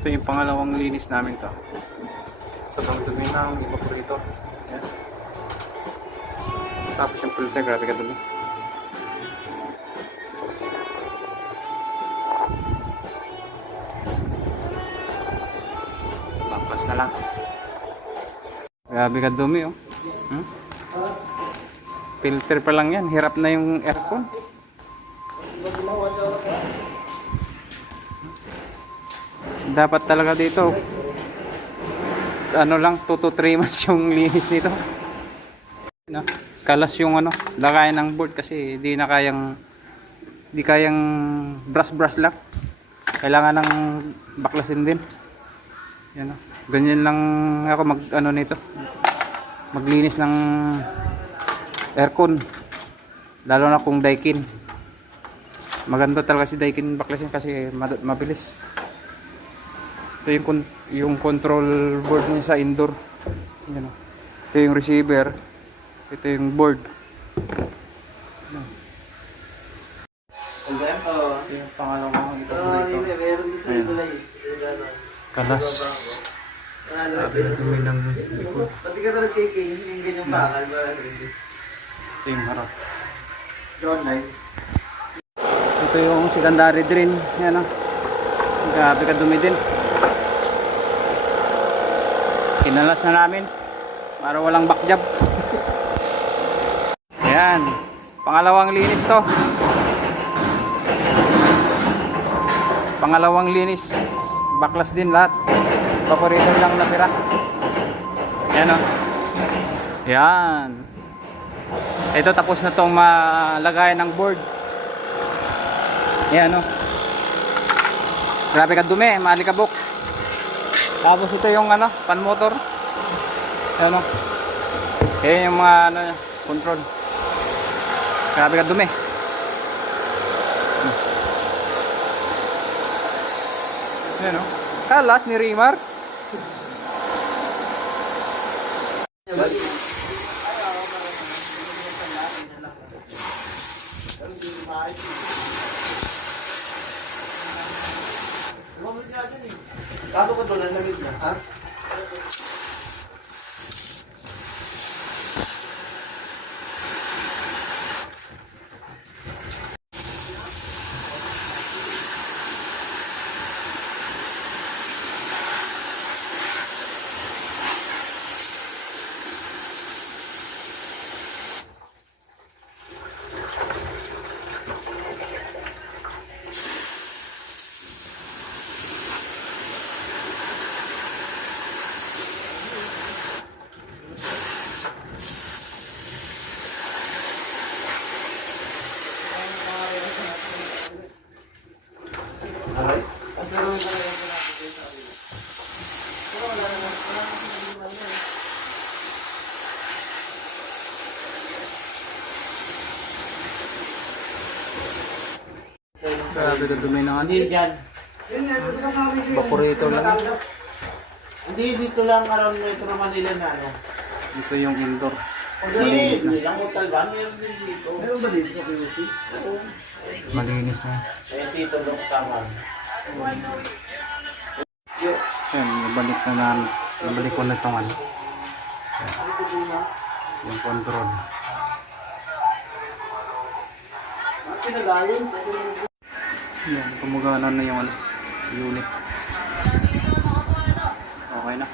Ito yung pangalawang linis namin to. Sobrang dumi ng evaporator. Ayan. Tapos yung filter, grabe ka dumi. Backpass na lang. Grabe ka dumi oh. Filter pa lang yan. Hirap na yung aircon. Dapat talaga dito ano lang 2 to 3 months yung linis nito. No? Kalas yung ano, lagayan ng board kasi di kayang brush lang. Kailangan ng baklasin din. Yan, ganyan lang ako mag ano nito. Maglinis ng aircon. Lalo na kung Daikin. Maganda talaga si Daikin baklasin kasi mabilis. Ito yung control board niya sa indoor. Yan, ito yung receiver. Ito yung board. Ito yung pangalawang ito dito. Kalas. Sabi na dumi ng likod. Pati ka talagang taking, yung ganyang bakal. Ito yung harap. John Knight. Ito yung secondary drain. Yan o. Grabe ka dumi din. Kinalas na namin para walang backjob. Ayan, pangalawang linis to. Pangalawang linis. Baklas din lahat. Evaporator lang natira. Ayan o. Ayan. Ito tapos na tong malagayan ng board. Ayan o. Grabe ka dumi, maalikabok. Tapos ito yung ano, pan motor. Ayan o. Ayan yung mga ano, control. Grabe ka dumi. Ayan o. Kalas ni Rimar. Kaso ko doon, nagit na, ha? Grabe ka dumi ng ano. Hindi yan. Evaporator lang. Hindi, dito lang around Metro Manila na ano. Ito yung indoor. Malinis na. Hindi lang hotel ba? Meron din dito. Meron ba dito sa PUC? Oo. Malinis na. Kaya dito doon kasama. Ayan, nabalik na namin. Nabalik ko na itong ano. Yung control. Pinagayon. Ayan, kumagana na yung ano, unit. Okay na.